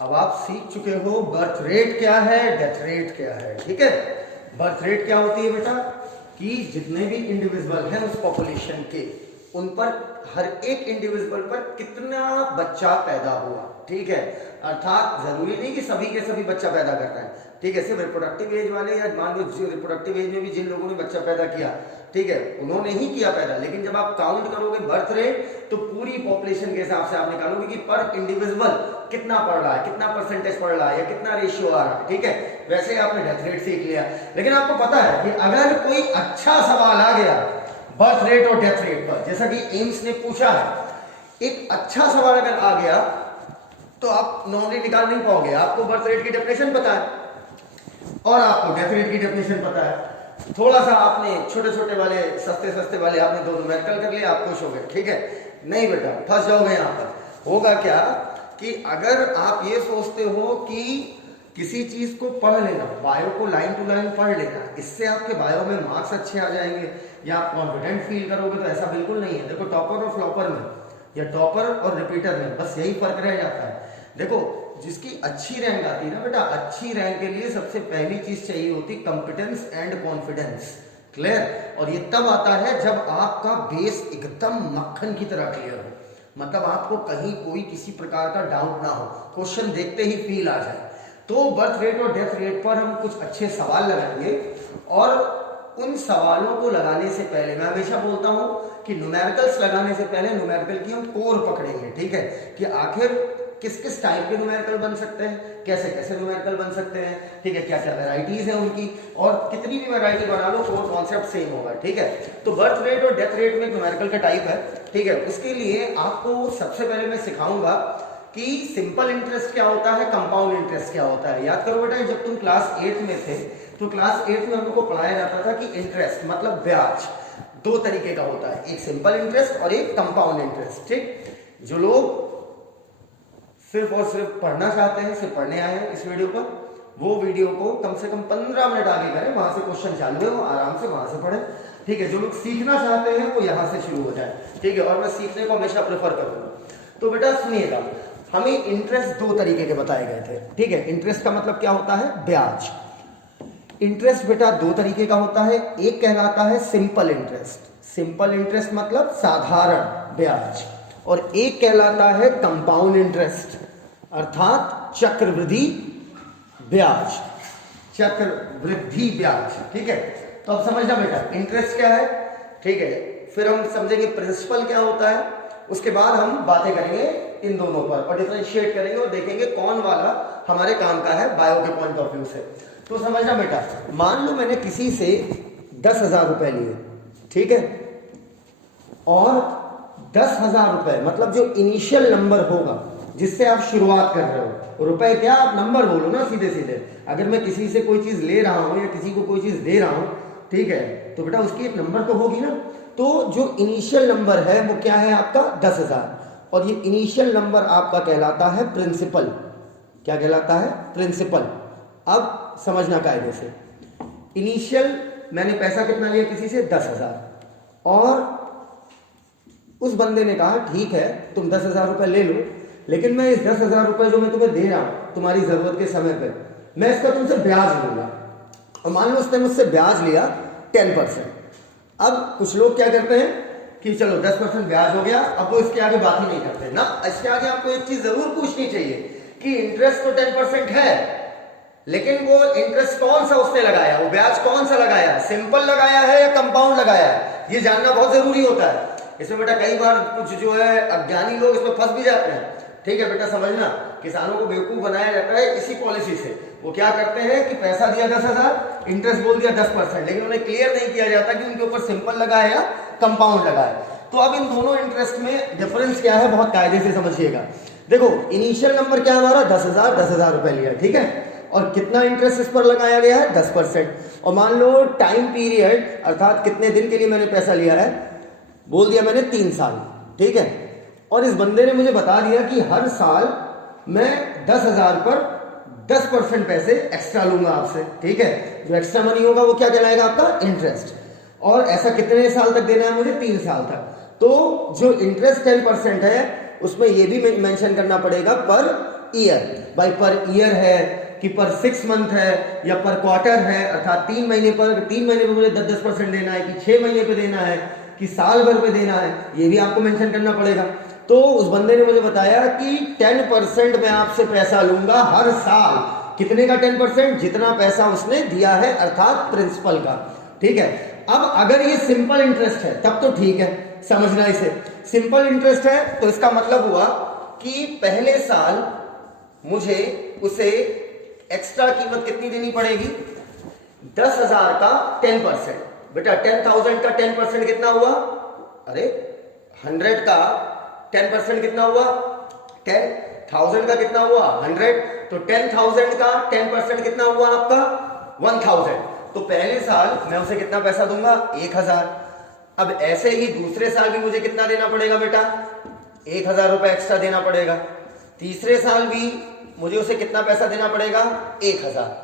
अब आप सीख चुके हो बर्थ रेट क्या है, डेथ रेट क्या है। ठीक है, बर्थ रेट क्या होती है बेटा कि जितने भी इंडिविजुअल हैं उस पॉपुलेशन के, उन पर हर एक इंडिविजुअल पर कितना बच्चा पैदा हुआ। ठीक है, अर्थात जरूरी नहीं कि सभी के सभी बच्चा पैदा कर रहे हैं। ठीक है, सिर्फ रिप्रोडक्टिव एज वाले या मान लो रिप्रोडक्टिव एज में भी जिन लोगों ने बच्चा पैदा किया, ठीक है, उन्होंने ही किया पैदा। लेकिन जब आप काउंट करोगे बर्थ रेट तो पूरी पॉपुलेशन के हिसाब से आप निकालोगे कि पर इंडिविजुअल कितना पढ़ रहा है, कितना परसेंटेज पढ़ रहा है या कितना रेशियो आ रहा है। ठीक है, वैसे आपने डेथ रेट सीख लिया। लेकिन आपको पता है कि अगर कोई अच्छा सवाल आ गया बर्थ रेट और डेथ रेट पर, जैसा कि एम्स ने पूछा है, एक अच्छा सवाल अगर आ गया तो आप नॉर्मली निकाल नहीं पाओगे। आपको बर्थ रेट की डेफिनेशन पता है और आपको डेथ रेट की डेफिनेशन पता है। थोड़ा सा आपने छोटे छोटे वाले सस्ते सस्ते वाले आपने दो न्यूमेरिकल कर लिया, आप खुश हो गए। ठीक है, नहीं बेटा, फंस जाओगे। यहां पर होगा क्या कि अगर आप ये सोचते हो कि किसी चीज को पढ़ लेना, बायो को लाइन टू लाइन पढ़ लेना, इससे आपके बायो में मार्क्स अच्छे आ जाएंगे या आप कॉन्फिडेंट फील करोगे, तो ऐसा बिल्कुल नहीं है। देखो, टॉपर और फ्लॉपर में या टॉपर और रिपीटर में बस यही फर्क रह जाता है। देखो, जिसकी अच्छी रैंक आती है ना बेटा, अच्छी रैंक के लिए सबसे पहली चीज चाहिए होती कंपिटेंस एंड कॉन्फिडेंस। क्लियर? और ये तब आता है जब आपका बेस एकदम मक्खन की तरह क्लियर हो, मतलब आपको कहीं कोई किसी प्रकार का डाउट ना हो, क्वेश्चन देखते ही फील आ जाए। तो बर्थ रेट और डेथ रेट पर हम कुछ अच्छे सवाल लगाएंगे और उन सवालों को लगाने से पहले मैं हमेशा बोलता हूं कि न्यूमेरिकल्स लगाने से पहले न्यूमेरिकल की हम कोर पकड़ेंगे। ठीक है, कि आखिर किस किस टाइप के न्यूमेरिकल बन सकते हैं, कैसे कैसे न्यूमेरिकल बन सकते हैं। ठीक है, क्या क्या वैरायटीज है उनकी, और कितनी भी वैरायटी बना लो कोर कॉन्सेप्ट सेम होगा। ठीक है, तो बर्थ रेट और डेथ रेट में न्यूमेरिकल का टाइप है। ठीक है, उसके लिए आपको सबसे पहले मैं सिखाऊंगा कि सिंपल इंटरेस्ट क्या होता है, कंपाउंड इंटरेस्ट क्या होता है। याद करो बेटा, जब तुम क्लास 8 में थे तो क्लास 8 में हम लोग को पढ़ाया जाता था कि इंटरेस्ट मतलब ब्याज दो तरीके का होता है, एक सिंपल इंटरेस्ट और एक कंपाउंड इंटरेस्ट। ठीक, जो लोग सिर्फ और सिर्फ पढ़ना चाहते हैं, सिर्फ पढ़ने आए हैं इस वीडियो पर, वो वीडियो को कम से कम 15 मिनट आगे करें, वहां से क्वेश्चन चालू है, वो आराम से वहां से पढ़ें। ठीक है, जो लोग सीखना चाहते हैं वो यहां से शुरू हो जाए। ठीक है, और मैं सीखने को हमेशा प्रेफर करूंगा। तो बेटा सुनिएगा, हमें इंटरेस्ट दो तरीके के बताए गए थे। ठीक है, इंटरेस्ट का मतलब क्या होता है, ब्याज। इंटरेस्ट बेटा दो तरीके का होता है, एक कहलाता है सिंपल इंटरेस्ट, सिंपल इंटरेस्ट मतलब साधारण ब्याज, और एक कहलाता है कंपाउंड इंटरेस्ट अर्थात चक्रवृद्धि ब्याज, चक्रवृद्धि ब्याज। ठीक है, तो अब समझना बेटा इंटरेस्ट क्या है। ठीक है, फिर हम समझेंगे प्रिंसिपल क्या होता है, उसके बाद हम बातें करेंगे इन दोनों पर और डिफरेंशिएट करेंगे और देखेंगे कौन वाला हमारे काम का है बायो के पॉइंट ऑफ व्यू से। तो समझना बेटा, मान लो मैंने किसी से 10,000 रुपए लिए, ठीक है, और 10,000 रुपए मतलब जो इनिशियल नंबर होगा जिससे आप शुरुआत कर रहे हो, रुपए क्या, आप नंबर बोलो ना सीधे सीधे। अगर मैं किसी से कोई चीज ले रहा हूं या किसी को कोई चीज दे रहा हूं, ठीक है, तो बेटा उसकी एक नंबर तो होगी ना। तो जो इनिशियल नंबर है वो क्या है आपका 10,000, और ये इनिशियल नंबर आपका कहलाता है प्रिंसिपल। क्या कहलाता है, प्रिंसिपल। अब समझना कायदे से, इनिशियल मैंने पैसा कितना लिया किसी से 10,000, और उस बंदे ने कहा ठीक है तुम 10,000 रुपए ले लो, लेकिन मैं इस 10,000 रुपए जो मैं तुम्हें दे रहा हूं तुम्हारी जरूरत के समय पे, मैं इसका तुमसे ब्याज लूंगा। और मान लो उसने मुझसे ब्याज लिया 10%। अब कुछ लोग क्या करते हैं कि चलो 10% ब्याज हो गया, अब वो इसके आगे बात ही नहीं करते ना। इसके आगे आपको एक चीज जरूर पूछनी चाहिए कि इंटरेस्ट तो 10% है, लेकिन वो इंटरेस्ट कौन सा उसने लगाया, वो ब्याज कौन सा लगाया, सिंपल लगाया है या कंपाउंड लगाया है, ये जानना बहुत जरूरी होता है। इसमें बेटा कई बार कुछ जो है अज्ञानी लोग इसमें फंस भी जाते हैं। ठीक है बेटा, समझना, किसानों को बेवकूफ बनाया जाता है इसी पॉलिसी से। वो क्या करते हैं कि पैसा दिया 10,000, इंटरेस्ट बोल दिया 10%, लेकिन उन्हें क्लियर नहीं किया जाता कि उनके ऊपर सिंपल लगा है या कंपाउंड लगा है। तो अब इन दोनों इंटरेस्ट में डिफरेंस क्या है, बहुत कायदे से समझिएगा। देखो, इनिशियल नंबर क्या हमारा 10,000 रुपए लिया, ठीक है, और कितना इंटरेस्ट इस पर लगाया गया है 10%। और मान लो टाइम पीरियड अर्थात कितने दिन के लिए मैंने पैसा लिया है, बोल दिया मैंने 3 साल, ठीक है, और इस बंदे ने मुझे बता दिया कि हर साल मैं 10,000 पर 10% पैसे एक्स्ट्रा लूंगा आपसे। ठीक है, जो एक्स्ट्रा मनी होगा वो क्या कहलाएगा आपका इंटरेस्ट, और ऐसा कितने साल तक देना है मुझे, 3 साल तक। तो जो इंटरेस्ट 10% है उसमें ये भी मेंशन करना पड़ेगा पर ईयर। भाई पर ईयर है कि पर 6 मंथ है या पर क्वार्टर है, अर्थात 3 महीने पर मुझे 10% देना है कि 6 महीने पे देना है कि साल भर पे देना है, ये भी आपको मेंशन करना पड़ेगा। तो उस बंदे ने मुझे बताया कि 10% मैं आपसे पैसा लूंगा हर साल। कितने का 10%? जितना पैसा उसने दिया है, अर्थात प्रिंसिपल का। ठीक है। अब अगर ये सिंपल इंटरेस्ट है तब तो ठीक है, समझना इसे। सिंपल इंटरेस्ट है तो इसका मतलब हुआ कि पहले साल मुझे उसे एक्स्ट्रा कीमत कितनी देनी पड़ेगी? 10,000 का 10%। बेटा 10,000 का 10% कितना हुआ? अरे 100 का 10% कितना हुआ? 10,000 का कितना हुआ? 100। तो 10,000 का 10% कितना हुआ आपका? 1,000। तो पहले साल मैं उसे कितना पैसा दूंगा? 1,000। अब ऐसे ही दूसरे साल भी मुझे कितना देना पड़ेगा बेटा? 1,000 रुपए एक्स्ट्रा देना पड़ेगा। तीसरे साल भी मुझे उसे कितना पैसा देना पड़ेगा? 1,000।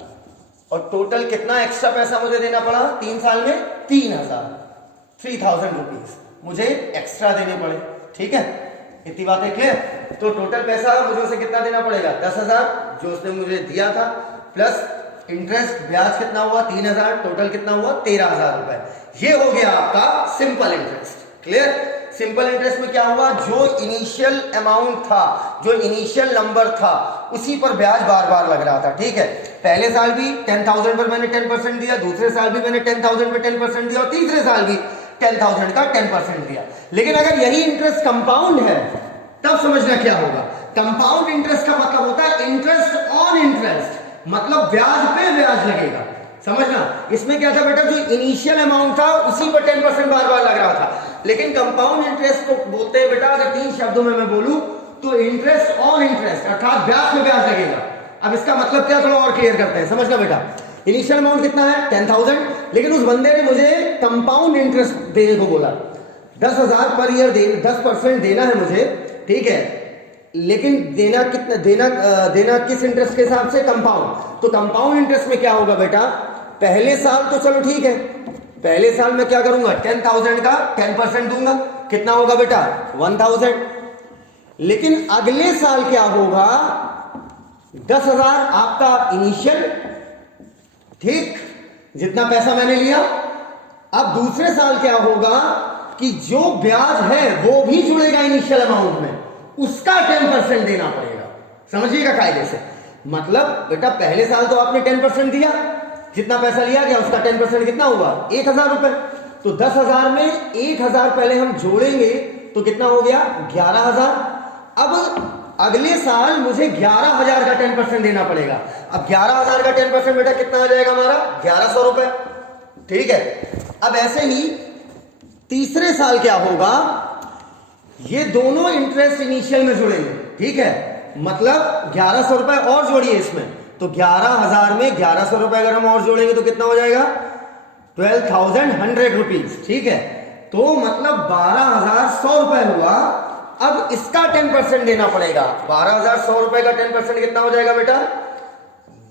और टोटल कितना एक्स्ट्रा पैसा मुझे देना पड़ा 3 साल में? 3,000 रुपीज मुझे एक्स्ट्रा देने पड़े। ठीक है, इतनी बातें क्लियर? तो टोटल पैसा मुझे उसे कितना देना पड़ेगा? 10,000 जो उसने मुझे दिया था, प्लस इंटरेस्ट ब्याज कितना हुआ? 3,000। टोटल कितना हुआ? 13,000 रुपए। ये हो गया आपका simple interest. Clear? Simple interest में क्या हुआ? जो इनिशियल अमाउंट था, जो इनिशियल नंबर था, उसी पर ब्याज बार बार लग रहा था। ठीक है, पहले साल भी 10,000 पर मैंने 10% दिया, दूसरे साल भी मैंने 10,000 पर 10% दिया, और तीसरे साल भी 10,000 का 10% दिया। लेकिन अगर यही इंटरेस्ट कंपाउंड है तब समझना क्या होगा? कंपाउंड इंटरेस्ट का मतलब होता है इंटरेस्ट ऑन इंटरेस्ट, मतलब ब्याज पे ब्याज लगेगा। समझना, इसमें क्या था बेटा? जो इनिशियल अमाउंट था उसी पर 10% बार बार लग रहा था। लेकिन कंपाउंड इंटरेस्ट को बोलते हैं बेटा, अगर 3 शब्दों में मैं बोलूं तो इंटरेस्ट ऑन इंटरेस्ट, अर्थात ब्याज पे ब्याज लगेगा। अब इसका मतलब क्या, थोड़ा और क्लियर करते हैं। समझना बेटा, इनिशियल अमाउंट कितना है? 10,000। लेकिन उस बंदे ने मुझे कंपाउंड इंटरेस्ट देने को बोला, 10,000 पर ईयर 10% देना है मुझे। ठीक है, लेकिन देना कितना? देना किस इंटरेस्ट के हिसाब से? कंपाउंड। तो कंपाउंड इंटरेस्ट में क्या होगा बेटा? पहले साल तो चलो ठीक है, पहले साल में क्या करूंगा? 10,000 का 10% दूंगा। कितना होगा बेटा? 1,000। लेकिन अगले साल क्या होगा? 10,000 आपका इनिशियल, ठीक, जितना पैसा मैंने लिया। अब दूसरे साल क्या होगा कि जो ब्याज है वो भी जुड़ेगा इनिशियल अमाउंट में, उसका 10% देना पड़ेगा। समझिएगा कायदे से। मतलब बेटा पहले साल तो आपने 10% दिया, जितना पैसा लिया गया उसका 10% कितना हुआ? 1,000 रुपए। तो 10,000 में 1,000 पहले हम जोड़ेंगे तो कितना हो गया? 11,000। अब अगले साल मुझे 11,000 का 10% देना पड़ेगा। अब 11,000 का 10% बेटा कितना आ जाएगा हमारा? 1,100 रुपए। ठीक है, अब ऐसे ही तीसरे साल क्या होगा? ये दोनों इंटरेस्ट इनिशियल में जुड़ेंगे। ठीक है, मतलब 1,100 रुपए और जोड़िए इसमें, तो 11,000 में 1,100 रुपए अगर हम और जोड़ेंगे तो कितना हो जाएगा? 12,100 रुपीज। ठीक है, तो मतलब 12,100 रुपए हुआ। अब इसका 10% देना पड़ेगा। 12,100 रुपए का 10% कितना हो जाएगा बेटा?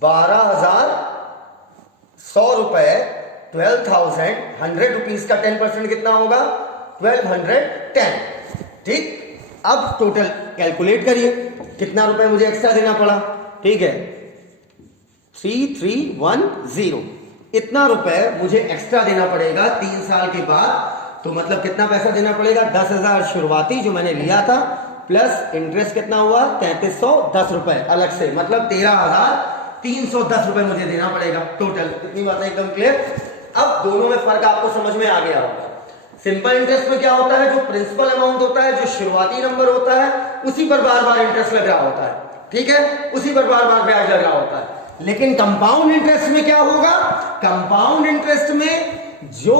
12,100 रुपए, 12,100 रुपीज का 10% कितना होगा? 1,210। ठीक, अब टोटल कैलकुलेट करिए कितना रुपए मुझे एक्स्ट्रा देना पड़ा। ठीक है, 3,310, इतना रुपए मुझे एक्स्ट्रा देना पड़ेगा 3 साल के बाद। तो मतलब कितना पैसा देना पड़ेगा? 10,000 शुरुआती जो मैंने लिया था, प्लस इंटरेस्ट कितना हुआ? 3,310 रुपए अलग से, मतलब 13,310 रुपए मुझे देना पड़ेगा टोटल। इतनी बात एकदम क्लियर? अब दोनों में फर्क आपको समझ में आ गया होगा। सिंपल इंटरेस्ट में क्या होता है? जो प्रिंसिपल अमाउंट होता है, जो शुरुआती नंबर होता है, उसी पर बार बार इंटरेस्ट लग रहा होता है। ठीक है, उसी पर बार बार ब्याज लग रहा होता है। लेकिन कंपाउंड इंटरेस्ट में क्या होगा? कंपाउंड इंटरेस्ट में जो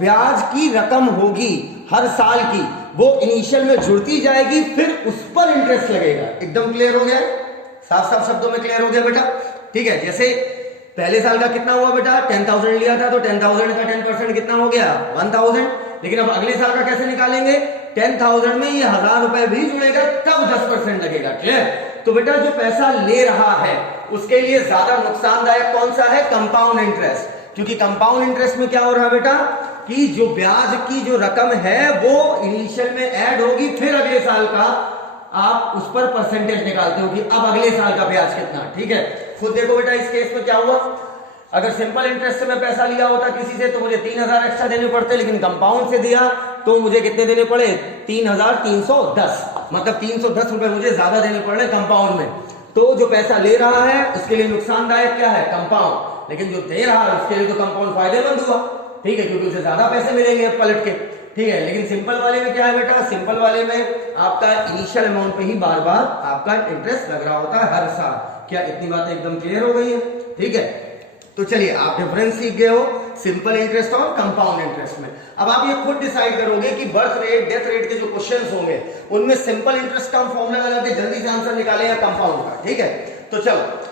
ब्याज की रकम होगी हर साल की, वो इनिशियल में जुड़ती जाएगी, फिर उस पर इंटरेस्ट लगेगा। एकदम क्लियर हो गया? साफ साफ शब्दों में क्लियर हो गया बेटा? ठीक है, जैसे पहले साल का कितना हुआ बेटा? 10,000 लिया था, तो 10,000 का 10% कितना हो गया? 1,000। लेकिन अब अगले साल का कैसे निकालेंगे? 10,000 में ये 1,000 रुपए भी जुड़ेगा, तब 10% लगेगा। क्लियर? तो बेटा जो पैसा ले रहा है उसके लिए ज्यादा नुकसानदायक कौन सा है? Compound interest. क्योंकि कंपाउंड इंटरेस्ट में क्या हो रहा है बेटा कि जो ब्याज की जो रकम है वो इनिशियल में ऐड होगी, फिर अगले साल का आप उस पर परसेंटेज निकालते हो कि अब अगले साल का ब्याज कितना। ठीक है, खुद देखो बेटा इस केस में क्या हुआ, अगर सिंपल इंटरेस्ट से मैं पैसा लिया होता किसी से तो मुझे 3000 एक्स्ट्रा देने पड़ते, लेकिन कंपाउंड से दिया तो मुझे कितने देने पड़े, 3310, मतलब 310 रुपए मुझे ज्यादा देने पड़ रहे कंपाउंड में। तो जो पैसा ले रहा है उसके लिए नुकसानदायक क्या है, कंपाउंड, लेकिन जो दे रहा है उसके लिए तो कंपाउंड फायदेमंद हुआ। ठीक है, क्योंकि उसे ज्यादा पैसे मिलेंगे अब पलट के। ठीक है, लेकिन सिंपल वाले में क्या है बेटा, सिंपल वाले में आपका इनिशियल अमाउंट पे ही बार बार आपका इंटरेस्ट लग रहा होता है हर साल। क्या इतनी बातें एकदम क्लियर हो गई है? ठीक है, तो चलिए आप डिफरेंस सीख गए हो सिंपल इंटरेस्ट और कंपाउंड इंटरेस्ट में। अब आप ये खुद डिसाइड करोगे कि बर्थ रेट डेथ रेट के जो क्वेश्चंस होंगे उनमें सिंपल इंटरेस्ट का फॉर्मूला लगा के जल्दी से आंसर निकालें या कंपाउंड का। ठीक है, तो चलो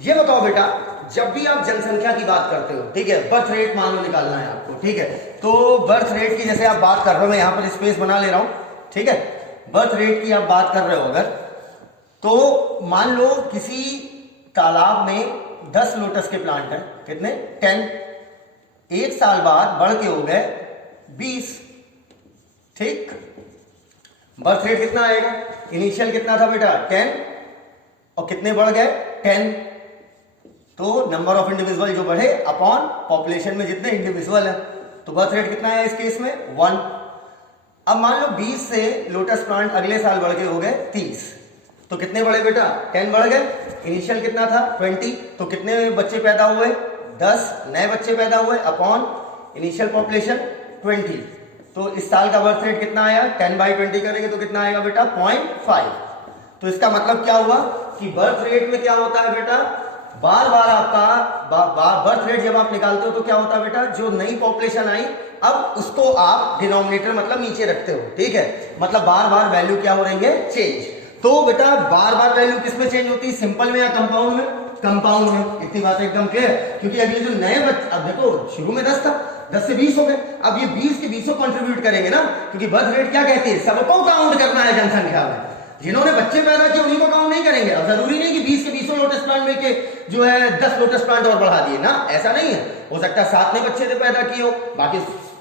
ये बताओ बेटा, जब भी आप जनसंख्या की बात करते हो, ठीक है, बर्थ रेट मान लो निकालना है आपको। ठीक है, तो बर्थ रेट की जैसे आप बात कर रहे हो, मैं यहां पर स्पेस बना ले रहा हूं। ठीक है, बर्थ रेट की आप बात कर रहे हो अगर, तो मान लो किसी तालाब में 10 लोटस के प्लांट है, कितने, 10, एक साल बाद बढ़ के हो गए 20। ठीक, बर्थ रेट कितना आएगा, इनिशियल कितना था बेटा 10 और कितने बढ़ गए 10, तो नंबर ऑफ इंडिविजुअल जो बढ़े अपॉन पॉपुलेशन में जितने इंडिविजुअल है, तो बर्थ रेट कितना है इस केस में 1। अब मान लो 20 से लोटस प्लांट अगले साल बढ़ के हो गए 30, तो कितने बढ़े बेटा 10 बढ़ गए, इनिशियल कितना था 20, तो कितने बच्चे पैदा हुए 10 नए बच्चे पैदा हुए अपॉन इनिशियल पॉपुलेशन 20। तो इस साल का बर्थ रेट कितना आया, 10/20 करेंगे तो कितना आएगा बेटा 0.5। तो इसका मतलब क्या हुआ कि बर्थ रेट में क्या होता है बेटा, बार बार आपका बर्थ रेट जब आप निकालते हो तो क्या होता है बेटा, जो नई पॉपुलेशन आई अब उसको आप डिनोमिनेटर मतलब नीचे रखते हो। ठीक है, मतलब बार बार वैल्यू क्या हो रही है, चेंज। तो बेटा बार बार वैल्यू किस में चेंज होती है, सिंपल में या कंपाउंड में, कंपाउंड में। इतनी बात एकदम क्लियर, क्योंकि अभी जो नए बच्चे, अब देखो शुरू में 10 था, 10 से 20 हो गए, अब ये 20 के 20 कंट्रीब्यूट करेंगे ना, क्योंकि बर्थ रेट क्या कहती है, सबको काउंट करना है जनसंख्या में, जिन्होंने बच्चे पैदा किए उन्हीं को काउंट नहीं करेंगे। अब जरूरी नहीं कि 20 के 20 लोटस प्लांट में के जो है 10 लोटस प्लांट और बढ़ा दिए ना, ऐसा नहीं है, हो सकता है 7 ने बच्चे से पैदा किए हो,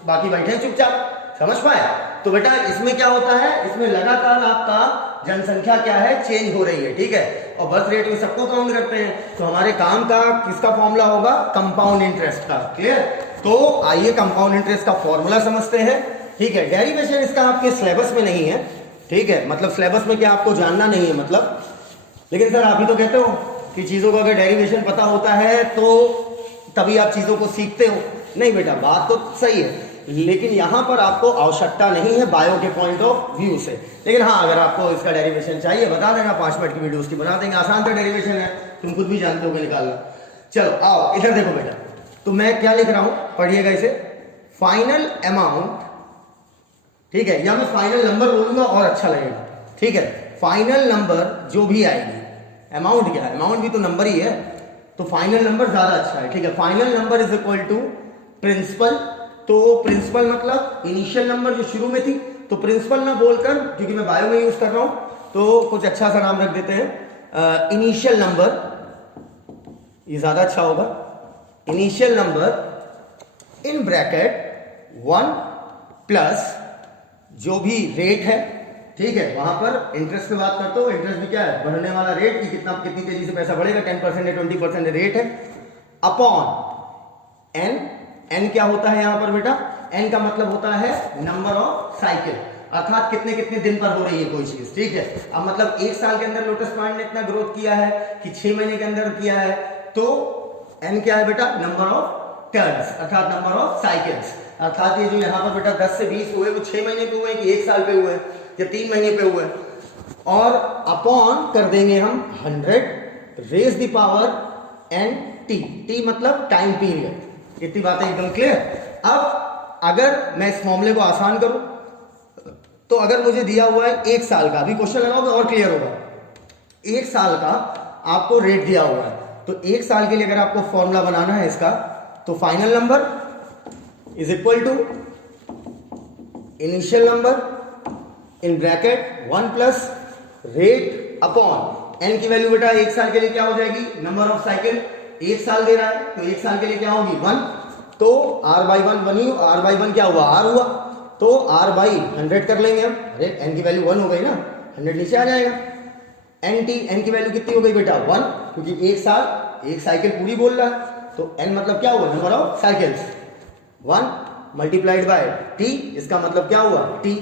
बाकी बैठे चुपचाप, समझ पाए। तो बेटा इसमें क्या होता है, इसमें लगातार आपका जनसंख्या क्या है, चेंज हो रही है। ठीक है, और बर्थ रेट में सबको काउंट करते हैं, तो हमारे काम का किसका फॉर्मूला होगा, कंपाउंड इंटरेस्ट का। क्लियर, तो आइए कंपाउंड इंटरेस्ट का फॉर्मूला समझते हैं। ठीक है, डेरिवेशन इसका आपके सिलेबस में नहीं है। ठीक है, मतलब सिलेबस में क्या आपको जानना नहीं है मतलब, लेकिन सर आप ही तो कहते हो कि चीजों का अगर डेरिवेशन पता होता है तो तभी आप चीजों को सीखते हो। नहीं बेटा, बात तो सही है, लेकिन यहां पर आपको आवश्यकता नहीं है बायो के पॉइंट ऑफ व्यू से। लेकिन हाँ, अगर आपको इसका डेरिवेशन चाहिए बता देना, 5 मिनट की वीडियो उसकी बना देंगे, आसान सा डेरिवेशन है, तुम खुद भी जानते हो निकालना। चलो आओ इधर देखो बेटा, तो मैं क्या लिख रहा हूं, पढ़िएगा इसे, फाइनल अमाउंट। ठीक है, या मैं फाइनल नंबर बोलूंगा और अच्छा लगेगा। ठीक है, फाइनल नंबर जो भी आएगी, अमाउंट क्या है, अमाउंट भी तो नंबर ही है, तो फाइनल नंबर ज्यादा अच्छा है। ठीक है, final number is equal to principal, तो प्रिंसिपल मतलब इनिशियल नंबर जो शुरू में थी, तो प्रिंसिपल ना बोलकर, क्योंकि मैं बायो में यूज कर रहा हूं तो कुछ अच्छा सा नाम रख देते हैं, इनिशियल नंबर, ये ज्यादा अच्छा होगा, initial number in bracket 1 plus जो भी रेट है। ठीक है, वहां पर इंटरेस्ट की बात करते हो, इंटरेस्ट भी क्या है, बढ़ने वाला रेट कि कितनी तेजी से पैसा बढ़ेगा, 10% या 20% रेट है, अपॉन एन। एन क्या होता है यहां पर बेटा, एन का मतलब होता है नंबर ऑफ साइकिल, अर्थात कितने कितने दिन पर हो रही है कोई चीज। ठीक है, अब मतलब 1 साल के अंदर लोटस प्लांट ने इतना ग्रोथ किया है कि 6 महीने के अंदर किया है, तो एन क्या है बेटा, नंबर ऑफ टर्न्स, अर्थात नंबर ऑफ साइकिल्स। अर्थात ये जो यहाँ पर बेटा 10 से 20 हुए, वो 6 महीने पे हुए कि 1 साल पे हुए या 3 महीने पे हुए, और अपॉन कर देंगे हम 100 raise the power n t, t मतलब टाइम पीरियड। इतनी बातें एकदम क्लियर। अब अगर मैं इस फॉर्मूले को आसान करूं, तो अगर मुझे दिया हुआ है 1 साल का, अभी क्वेश्चन लगाओगे और क्लियर होगा, 1 साल का आपको रेट दिया हुआ है, तो 1 साल के लिए अगर आपको फॉर्मूला बनाना है इसका, तो final number is equal to initial number in bracket 1 plus rate upon n की वैल्यू बेटा 1 साल के लिए क्या हो जाएगी, नंबर ऑफ साइकिल, 1 साल दे रहा है तो 1 साल के लिए क्या होगी 1, तो r बाई 1 बनी, r बाई 1 क्या हुआ, r हुआ, तो r बाई 100 कर लेंगे हम, अरे n की वैल्यू 1 हो गई ना, 100 नीचे आ जाएगा। एन टी, एन की वैल्यू कितनी हो गई बेटा 1, क्योंकि एक साल एक साइकिल पूरी बोल रहा है, तो एन मतलब क्या हुआ, number of cycles. 1 multiplied by T, इसका मतलब क्या हुआ टी।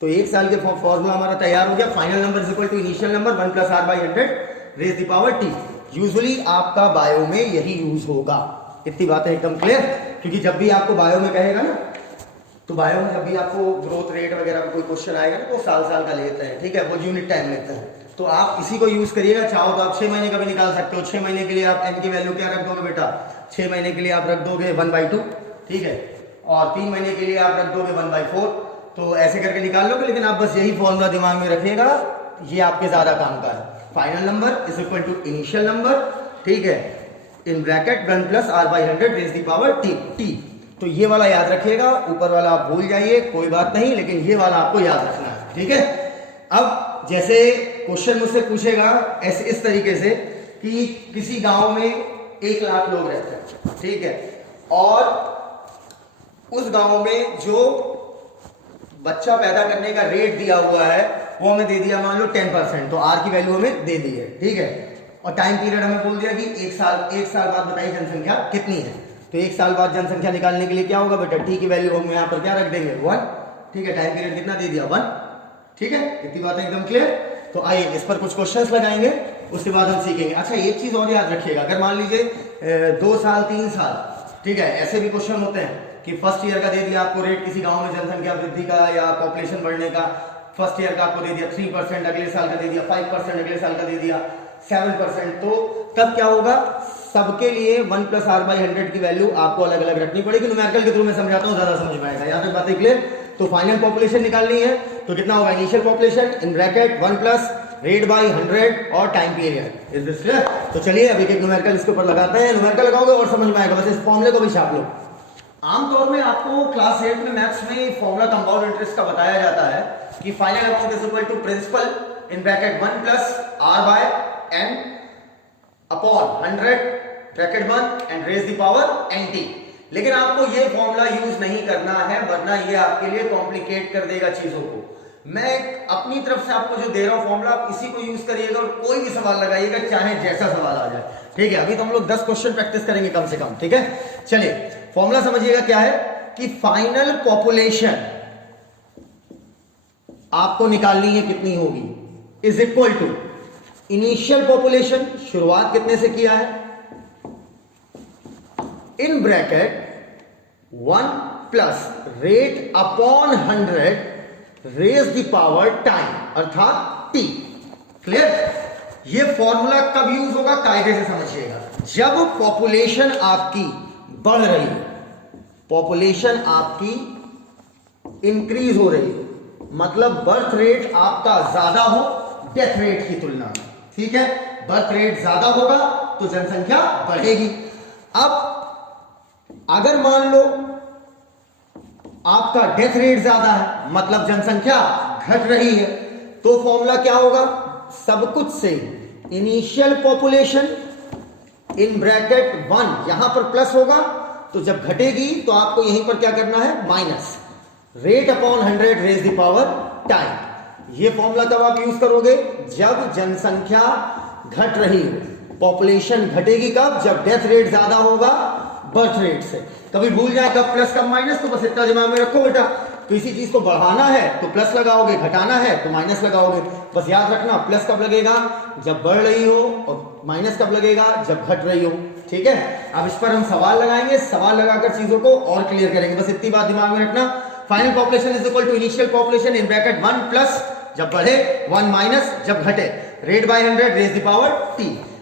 तो एक साल के फॉर्मूला हमारा तैयार हो गया। Final number is equal to initial number 1 plus r by 100 raise the power t. Usually आपका बायो में यही यूज होगा। इतनी बातें एकदम क्लियर, क्योंकि जब भी आपको बायो में कहेगा ना, तो बायो में जब भी आपको ग्रोथ रेट वगैरह का कोई क्वेश्चन आएगा ना, तो साल साल का लेते हैं, ठीक है, वो यूनिट टाइम लेते हैं। तो आप इसी को यूज करिएगा। चाहो तो आप 6 महीने का भी निकाल सकते हो। 6 महीने के लिए आप एन की वैल्यू क्या रख दोगे बेटा, 6 महीने के लिए आप रख दोगे 1/2, ठीक है, और 3 महीने के लिए आप रख दोगे 1/4। तो ऐसे करके निकाल लोगे, लेकिन आप बस यही फॉर्मूला दिमाग में रखिएगा, ये आपके ज्यादा काम का है। Final number is equal to initial number, ठीक है, in bracket 1 plus r by 100 raise the power t. तो ये वाला याद रखिएगा, ऊपर वाला आप भूल जाइए, कोई बात नहीं, लेकिन ये वाला आपको याद रखना है, ठीक है। अब जैसे क्वेश्चन मुझसे पूछेगा ऐसे इस तरीके से कि किसी गांव में 1 लाख लोग रहते हैं, ठीक है, और उस गांव में जो बच्चा पैदा करने का रेट दिया हुआ है वो हमें दे दिया मान लो 10%, तो आर की वैल्यू हमें दे दी है, ठीक है, और टाइम पीरियड हमें बोल दिया कि एक साल बाद बताइए जनसंख्या कितनी है। तो 1 साल बाद जनसंख्या निकालने के लिए क्या होगा बेटा, टी की वैल्यू हम यहाँ पर क्या रख देंगे 1, ठीक है, टाइम पीरियड कितना दे दिया 1, ठीक है, इतनी बात एकदम क्लियर। तो आइए इस पर कुछ क्वेश्चंस लगाएंगे, उसके बाद हम सीखेंगे। अच्छा एक चीज और याद रखिएगा, अगर मान लीजिए 2 साल 3 साल, ठीक है, ऐसे भी क्वेश्चन होते हैं कि फर्स्ट ईयर का दे दिया आपको रेट किसी गांव में जनसंख्या वृद्धि का या पॉपुलेशन बढ़ने का, फर्स्ट ईयर का आपको दे दिया 3%, अगले साल का दे दिया 5%, अगले साल का दे दिया 7%, तो तब क्या होगा, सबके लिए 1 प्लस आर बाई 100 की वैल्यू आपको अलग अलग रखनी पड़ेगी। न्यूमेरिकल के थ्रू मैं समझाता हूँ, ज्यादा समझ में आएगा। यहाँ तक बातें क्लियर। तो फाइनल पॉपुलेशन निकालनी है, तो कितना होगा, initial population in bracket 1 plus rate by 100 और time period. Is this clear? तो चलिए अभी एक न्यूमेरिकल इसके ऊपर लगाते हैं। न्यूमेरिकल लगाओगे और समझ में आएगा, बस इस फॉर्मूले को भी छाप लो। आमतौर में आपको क्लास 8 में मैथ्स में फॉर्मूला कंपाउंड इंटरेस्ट का बताया जाता है कि final amount is equal to principal in bracket 1 plus r by n upon 100 bracket 1 and raise the power nt। लेकिन आपको ये फॉर्मूला यूज नहीं करना है, वरना ये आपके लिए कॉम्प्लिकेट कर देगा चीजों को। मैं अपनी तरफ से आपको जो दे रहा हूं फॉर्मूला, आप इसी को यूज करिएगा और कोई भी सवाल लगाइएगा, चाहे जैसा सवाल आ जाए, ठीक है। अभी तो हम लोग 10 क्वेश्चन प्रैक्टिस करेंगे कम से कम, ठीक है। चलिए फॉर्मूला समझिएगा क्या है कि फाइनल पॉपुलेशन आपको निकालनी है कितनी होगी, is equal to initial population, शुरुआत कितने से किया है, in bracket 1 plus rate upon 100 raise the power time, अर्थात टी। क्लियर? ये फॉर्मूला कब यूज होगा, कायदे से समझिएगा, जब पॉपुलेशन आपकी बढ़ रही है, पॉपुलेशन आपकी इंक्रीज हो रही है, मतलब बर्थ रेट आपका ज्यादा हो डेथ रेट की तुलना में, ठीक है। बर्थ रेट ज्यादा होगा तो जनसंख्या बढ़ेगी। अब अगर मान लो आपका डेथ रेट ज्यादा है, मतलब जनसंख्या घट रही है, तो फॉर्मूला क्या होगा, सब कुछ से इनिशियल पॉपुलेशन इन ब्रैकेट 1, यहां पर प्लस होगा, तो जब घटेगी तो आपको यहीं पर क्या करना है, minus rate upon 100 raise the power time. ये फॉर्मूला तब आप यूज करोगे जब जनसंख्या घट रही हो, पॉपुलेशन घटेगी कब, जब डेथ रेट ज्यादा होगा बर्थ रेट से। कभी भूल जाए कब प्लस कब माइनस, तो बस इतना दिमाग में रखो बेटा, किसी चीज को बढ़ाना है तो प्लस लगाओगे, घटाना है तो माइनस लगाओगे। बस याद रखना प्लस कब लगेगा, जब बढ़ रही हो, और माइनस कब लगेगा, जब घट रही हो, ठीक है। अब इस पर हम सवाल लगाएंगे, सवाल लगाकर चीजों को और क्लियर करेंगे, बस इतनी बात दिमाग में रखना। Final population is equal to initial population in bracket 1 plus जब बढ़े 1 माइनस जब घटे rate by 100 raise the power T.